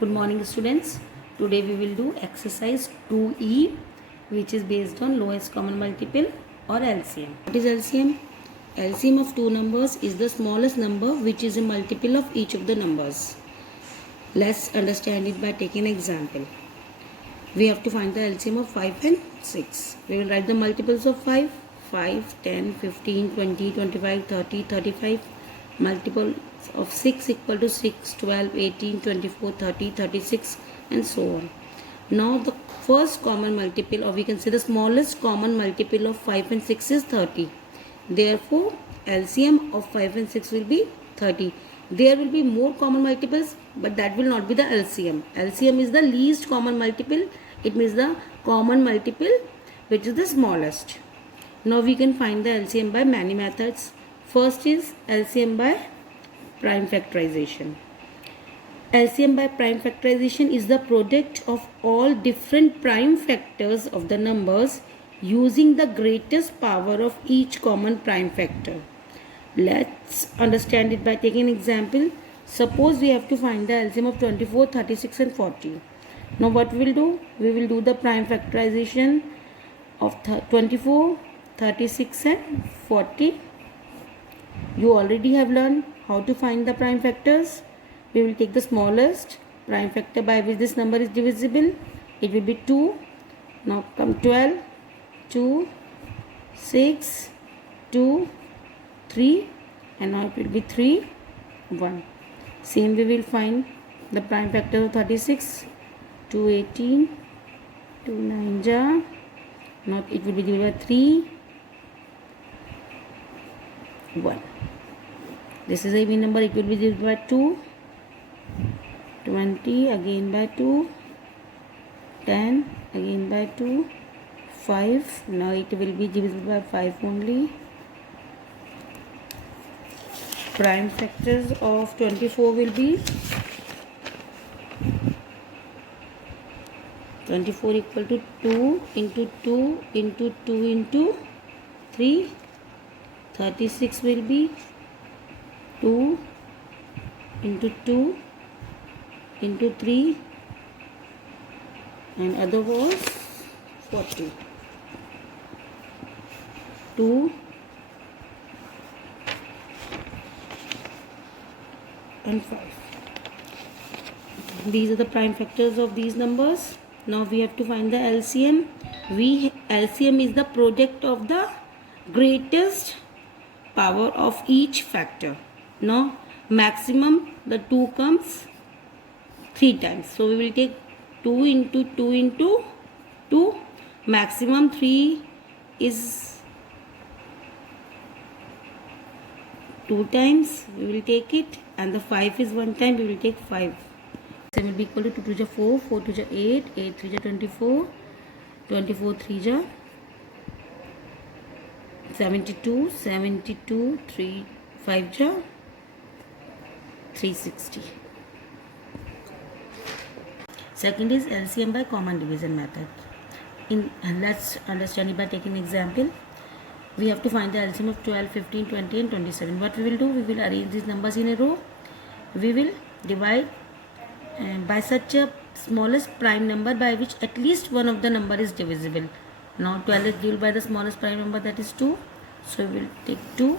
Good morning students. Today we will do exercise 2E which is based on lowest common multiple or LCM. What is LCM? LCM of two numbers is the smallest number which is a multiple of each of the numbers. Let's understand it by taking an example. We have to find the LCM of 5 and 6. We will write the multiples of 5. 5, 10, 15, 20, 25, 30, 35. Multiple of 6 equal to 6, 12, 18, 24, 30, 36 and so on. Now the first common multiple, or we can say the smallest common multiple of 5 and 6 is 30. Therefore, LCM of 5 and 6 will be 30. There will be more common multiples, but that will not be the LCM. LCM is the least common multiple. It means the common multiple which is the smallest. Now we can find the LCM by many methods. First is LCM by prime factorization. LCM by prime factorization is the product of all different prime factors of the numbers using the greatest power of each common prime factor. Let's understand it by taking an example. Suppose we have to find the LCM of 24, 36 and 40. Now what we will do? We will do the prime factorization of 24, 36 and 40. You already have learned how to find the prime factors. We will take the smallest prime factor by which this number is divisible. It will be 2. Now come 12, 2, 6, 2, 3 and now it will be 3, 1. Same we will find the prime factor of 36. 2, 18, 2, 9 ja. Now it will be divided by 3, 1. This is a even number. It will be divided by 2, 20 again by 2, 10 again by 2, 5. Now it will be divisible by 5 only. Prime factors of 24 will be 24 equal to 2 into 2 into 2 into 3. 36 will be 2 into 2 into 3 and other was 40. 2 and 5. These are the prime factors of these numbers. Now we have to find the LCM. LCM is the product of the greatest power of each factor. Now maximum the 2 comes 3 times. So we will take 2 into 2 into 2. Maximum 3 is 2 times. We will take it, and the 5 is 1 time. We will take 5. 7 will be equal to 2 2 4, 4 2 8, 8 3 24, 24 3 ja 72, 72 3 5 ja 360. Second is LCM by common division method. Let's understand it by taking an example. We have to find the LCM of 12, 15, 20 and 27. What we will do? We will arrange these numbers in a row. We will divide by such a smallest prime number by which at least one of the number is divisible. Now 12 is divisible by the smallest prime number, that is 2. So we will take 2.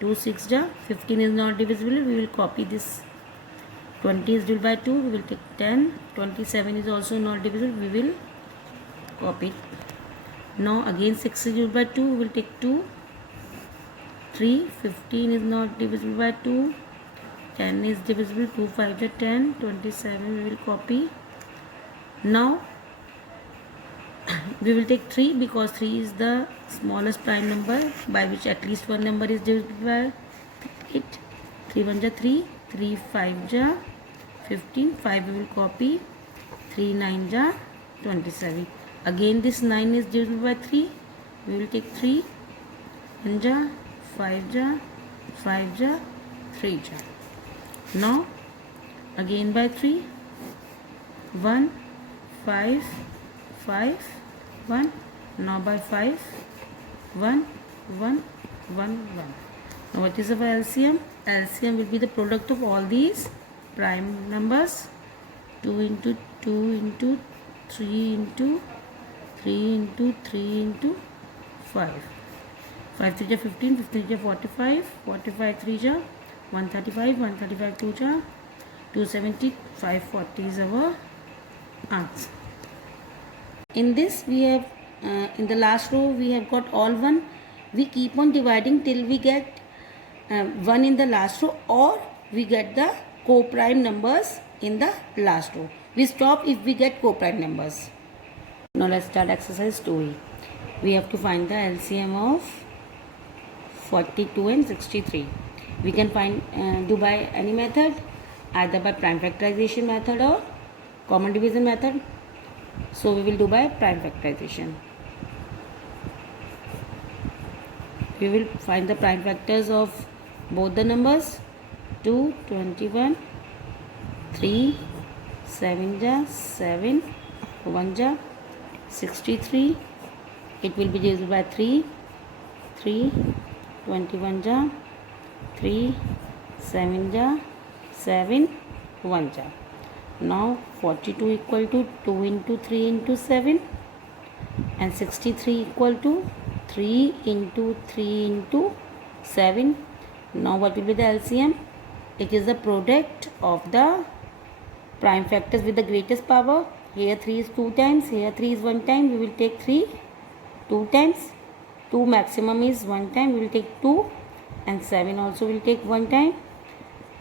2 6 ja. 15 is not divisible. We will copy this. 20 is divided by 2. We will take 10. 27 is also not divisible. We will copy it. Now again 6 is divided by 2. We will take 2. 3. 15 is not divisible by 2. 10 is divisible. 2 5 is 10. 27 we will copy. Now we will take 3 because 3 is the smallest prime number by which at least one number is divisible by it. 3 1 ja 3. 3 5 ja 15. 5 we will copy. 3 9 ja 27. Again this 9 is divisible by 3. We will take 3. 1 ja 5 ja 5 ja 3 ja. Now again by 3. 1 5 5 1. Now by 5 1 1 1 1. Now what is our LCM? LCM will be the product of all these prime numbers 2 into 2 into 3 into 3 into 3 into 5. 5 3 15, 15 45, 45 3 135, 135 2 270, 540 is our answer. In this we have in the last row we have got all 1. We keep on dividing till we get 1 in the last row, or we get the co-prime numbers in the last row. We stop if we get co-prime numbers. Now let's start exercise 2e. We have to find the LCM of 42 and 63. We can find do by any method, either by prime factorization method or common division method. So we will do by prime factorization. We will find the prime factors of both the numbers. 2, 21, 3, 7 ja, 7, 1 ja, 63. It will be divided by 3, 3, 21 ja, 3, 7 ja, 7, 1 ja. Now 42 equal to 2 into 3 into 7, and 63 equal to 3 into 3 into 7. Now what will be the LCM? It is the product of the prime factors with the greatest power. Here 3 is 2 times, here 3 is 1 time. We will take 3 2 times. 2 maximum is 1 time. We will take 2, and 7 also will take 1 time.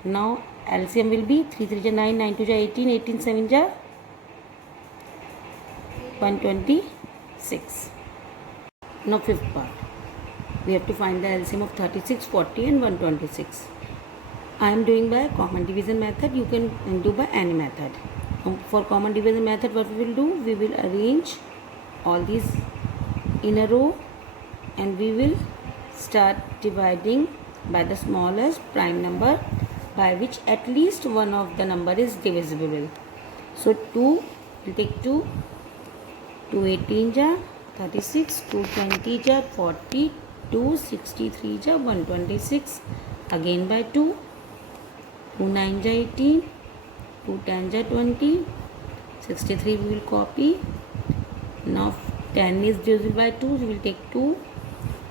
Now LCM will be 3 3 ja 9, 9 2 ja 18, 18 7 ja 126. Now fifth part. We have to find the LCM of 36, 40 and 126. I am doing by common division method. You can do by any method. For common division method, what we will do? We will arrange all these in a row, and we will start dividing by the smallest prime number by which at least one of the number is divisible. So 2, we'll take 2, 2 18 ja 36, 2 20 ja 40, 2 63 ja 126, again by 2, 2 9 ja 18, 2 10 ja 20, 63 we will copy. Now 10 is divisible by 2, we will take 2,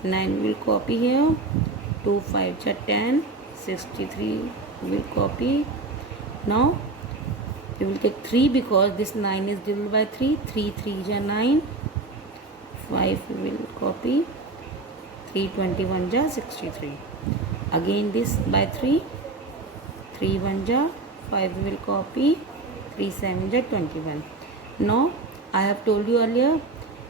9 we will copy here, 2 5 ja 10, 63 we will copy. Now we will take 3 because this 9 is divisible by 3, 3 3 ja 9, 5 we will copy, 3 21 ja 63. Again this by 3, 3 1 ja 5 we will copy, 3 7 ja 21. Now I have told you earlier,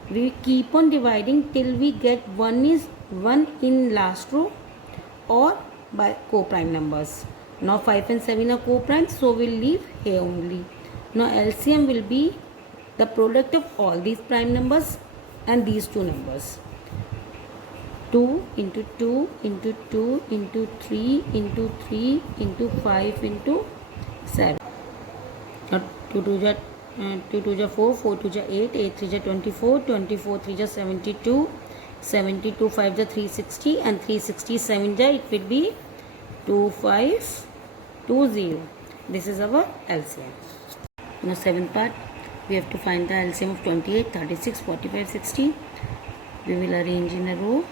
we keep on dividing till we get 1 is 1 in last row or by co-prime numbers. Now 5 and 7 are co-prime, so we will leave here only. Now LCM will be the product of all these prime numbers and these two numbers. 2 into 2 into 2 into 3 into 3 into 5 into 7. Now 2 2 ja 4, 4 2 ja 8, 8 3 ja 24, 24 3 ja 72, 72 5 ja 360, and 367 ja it will be 2520. This is our LCM. Now seventh part, we have to find the LCM of 28, 36, 45, 60. We will arrange in a row.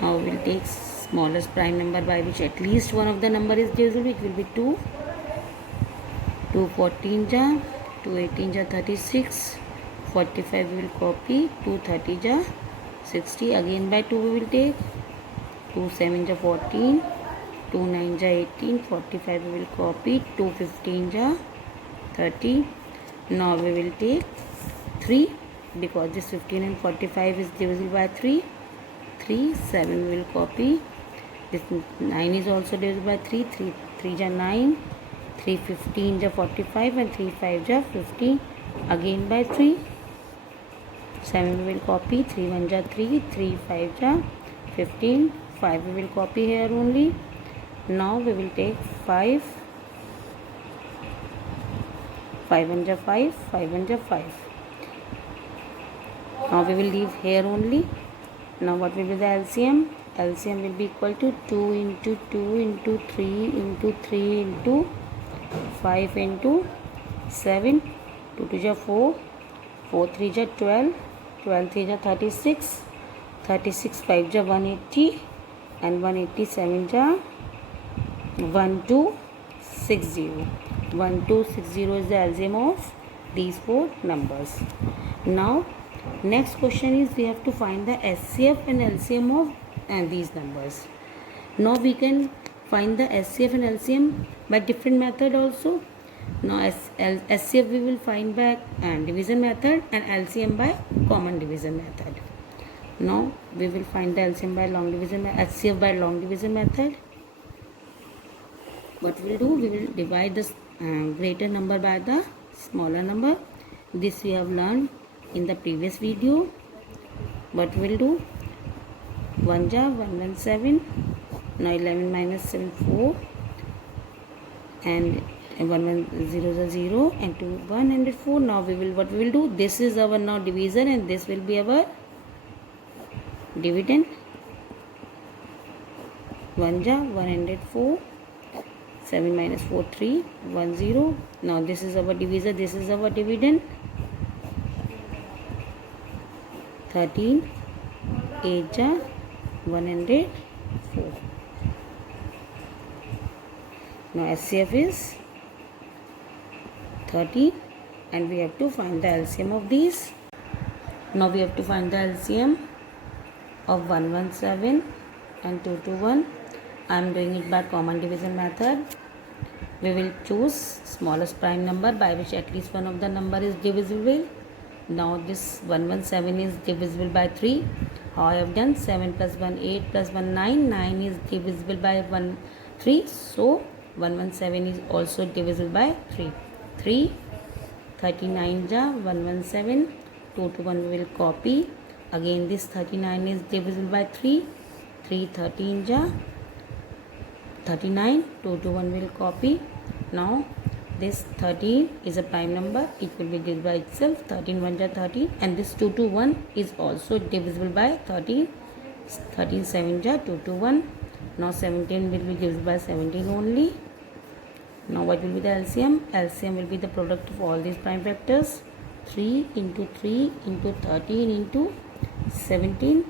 Now we will take smallest prime number by which at least one of the number is divisible. It will be 2. 2 14 ja, 2 18 ja 36, 45 we will copy, 2 30 ja 60, again by 2 we will take, 2 7 ja 14, 2 9 ja 18, 45 we will copy, 2 15 ja 30. Now we will take 3 because this 15 and 45 is divisible by 3, 3 7 we will copy, this 9 is also divisible by 3, 3 3 ja 9, 3 15 ja 45 and 3 5 ja 50, again by 3, 7 we will copy, 3 1 ja 3, 3 5 ja 15, 5 we will copy here only. Now we will take 5, 5 1 ja 5, 5 1 ja 5. Now we will leave here only. Now what will be the LCM? LCM will be equal to 2 into 2 into 3 into 3 into 5 into 7. 2 to ja 4, 4 3 ja 12, 12 3 ja 36, 36 5 ja 180, and 187 ja 1260. 1260 is the LCM of these four numbers. Now next question is we have to find the SCF and LCM of these numbers. Now we can find the SCF and LCM by different method also. Now SCF we will find by division method and LCM by common division method. Now we will find the LCM by long division, SCF by long division method. What we will do, we will divide the greater number by the smaller number. This we have learned in the previous video. What we will do, 1 ja 117, now 11 minus 7 4, and 1 0 0 and 2 104. Now we will, what we will do, this is our now division and this will be our dividend. 1 ja 104, 7 minus 4 3 1 0. Now this is our divisor, this is our dividend. 13 8 ja 104. Now SCF is 30 and we have to find the LCM of these. Now we have to find the LCM of 117 and 221. I am doing it by common division method. We will choose smallest prime number by which at least one of the number is divisible. Now this 117 is divisible by 3. How I have done, 7 plus 1 8 plus 1 9. 9 is divisible by 1 3. So 117 is also divisible by 3. 3 39 ja 117. 2 to 1 we will copy. Again this 39 is divisible by 3. 3 13 ja 39. 2 to 1 will copy. Now this 13 is a prime number, it will be divisible by itself. 13 1 ja 13, and this 2 to 1 is also divisible by 13. 13 7 ja 2 to 1. Now 17 will be divisible by 17 only. Now what will be the LCM? LCM will be the product of all these prime factors. 3 into 3 into 13 into 17.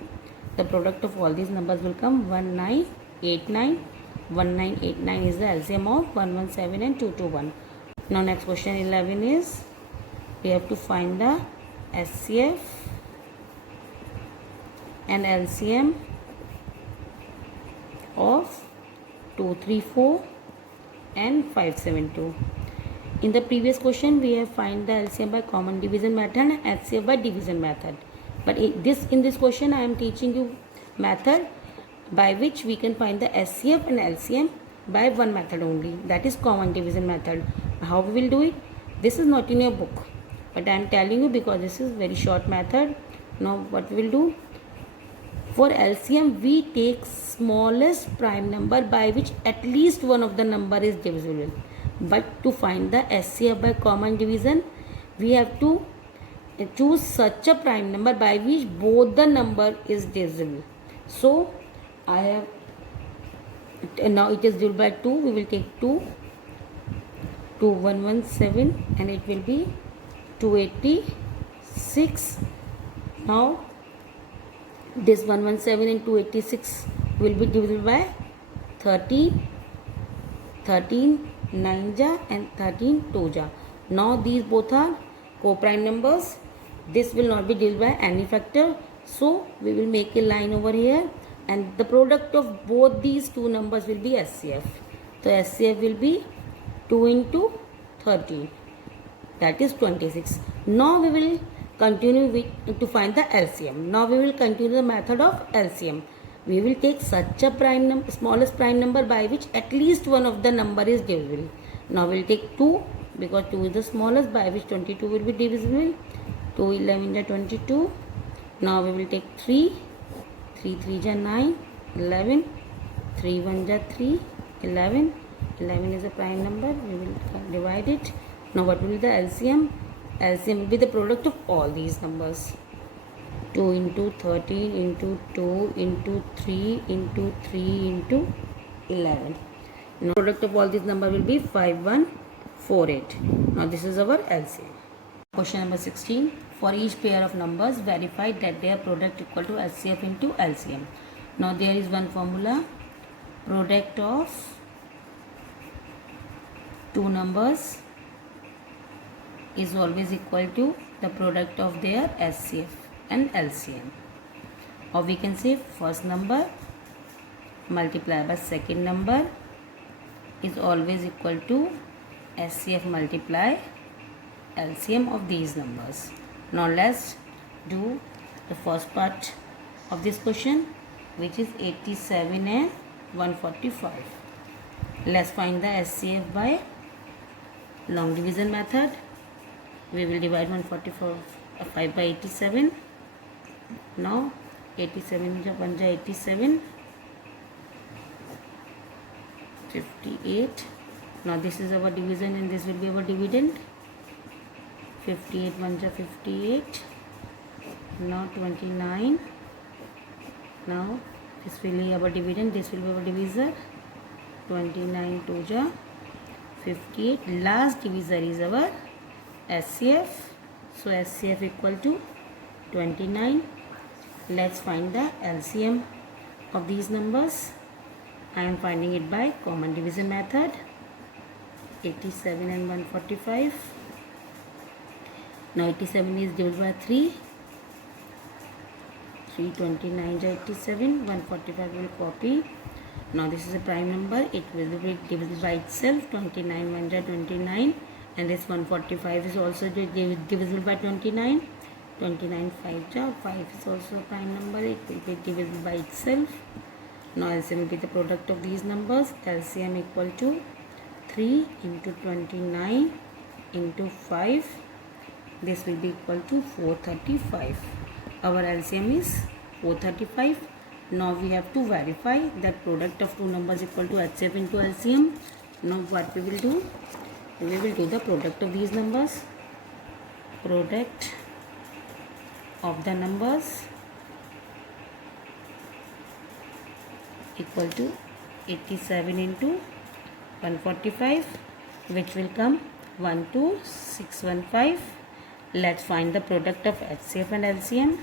The product of all these numbers will come 1989. 1989 is the LCM of 117 and 221. Now next question 11 is we have to find the SCF and LCM of 234 and 572. In the previous question we have find the LCM by common division method and SCF by division method. But in this question I am teaching you method by which we can find the SCF and LCM by one method only, that is common division method. How we will do it? This is not in your book, but I am telling you because this is very short method. Now what we will do? For LCM we take smallest prime number by which at least one of the number is divisible. But to find the SCF by common division we have to choose such a prime number by which both the number is divisible. So I have, now it is divided by 2. We will take 2 to 117 and it will be 286. Now this 117 and 286 will be divisible by 13 9 ja and 13 2 ja. Now these both are co-prime numbers. This will not be divisible by any factor. So we will make a line over here and the product of both these two numbers will be SCF. So SCF will be 2 into 13, that is 26. Now we will continue with to find the LCM. Now we will continue the method of LCM. We will take such a prime number, smallest prime number by which at least one of the number is divisible. Now we will take 2 because 2 is the smallest by which 22 will be divisible. 2 11 ja 22. Now we will take 3 3 ja 9 11. 3 1 ja 3 11. 11 is a prime number. We will divide it. Now what will be the LCM? LCM will be the product of all these numbers. 2 into 13 into 2 into 3 into 3 into 11. Now product of all these number will be 5148. Now this is our LCM. Question number 16. For each pair of numbers, verify that their product equal to HCF into LCM. Now there is one formula. Product of two numbers is always equal to the product of their HCF and LCM. Or we can say first number multiplied by second number is always equal to HCF multiply LCM of these numbers. Now let's do the first part of this question, which is 87 and 145. Let's find the HCF by long division method. We will divide 145 by 87. Now 87 1 is 87, 58. Now this is our division and this will be our dividend. 58 1 is 58. Now 29. Now this will be our dividend, this will be our divisor. 29 2 is 58. Last divisor is our HCF. So HCF equal to 29. Let's find the LCM of these numbers. I am finding it by common division method. 87 and 145. Now 87 is divided by 3. 329 is 87. 145 will copy. Now this is a prime number. It will be divided by itself. 29 1 is 29. And this 145 is also divisible by 29. 29 5 is 5 is also a prime number. It will be divisible by itself. Now LCM will be the product of these numbers. LCM equal to 3 into 29 into 5. This will be equal to 435. Our LCM is 435. Now we have to verify that product of two numbers equal to HCF into LCM. Now what we will do? We will do the product of these numbers. Product of the numbers equal to 87 into 145, which will come 12615. Let's find the product of HCF and LCM.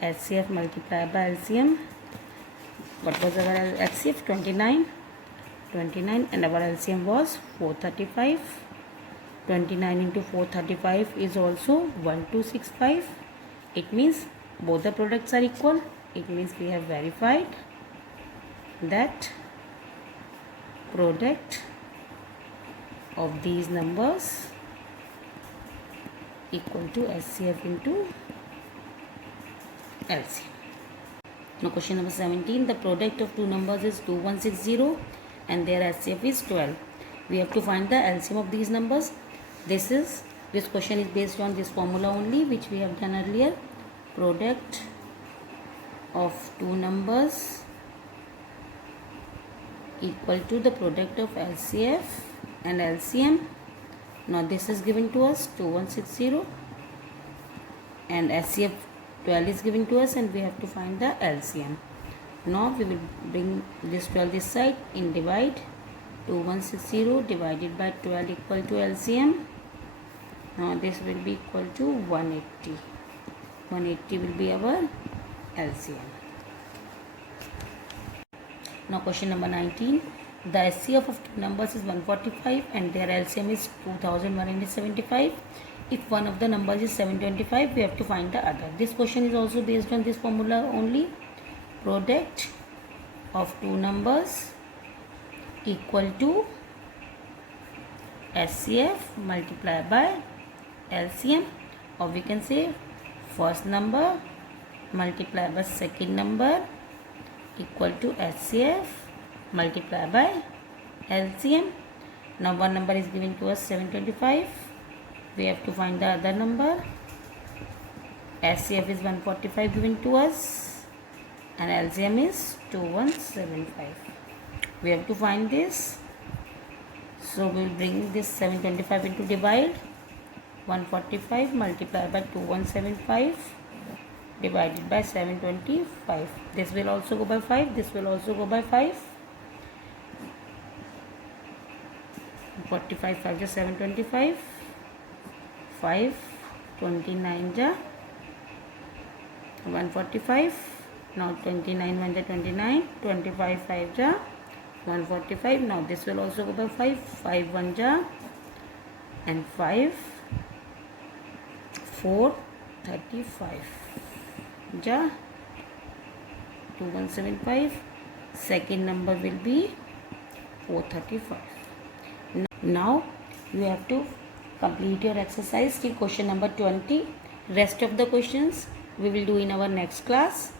HCF multiplied by LCM. What was our HCF? 29. 29 and our LCM was 435. 29 into 435 is also 1265. It means both the products are equal. It means we have verified that product of these numbers equal to HCF into LCM. Now question number 17. The product of two numbers is 2160 and their HCF is 12. We have to find the LCM of these numbers. This question is based on this formula only, which we have done earlier. Product of two numbers equal to the product of LCF and LCM. Now this is given to us 2160 and HCF 12 is given to us, and we have to find the LCM. Now we will bring this 12 this side in divide. 2160 divided by 12 equal to LCM. Now this will be equal to 180. 180 will be our LCM. Now question number 19. The HCF of two numbers is 145 and their LCM is 2175. If one of the numbers is 725, we have to find the other. This question is also based on this formula only. Product of two numbers equal to HCF multiplied by LCM, or we can say first number multiplied by second number equal to HCF multiplied by LCM. Now one number is given to us 725. We have to find the other number. HCF is 145 given to us and LCM is 2175. We have to find this. So we will bring this 725 into divide. 145 multiplied by 2175 divided by 725. This will also go by 5. This will also go by 5. 45 5 ja 725. 5 29 ja 145. Now 29 1 ja 29. 25 5 ja 145. Now this will also go by 5. 5 1 ja and 5 4 35 ja 2175. Second number will be 435. Now you have to complete your exercise till question number 20. Rest of the questions we will do in our next class.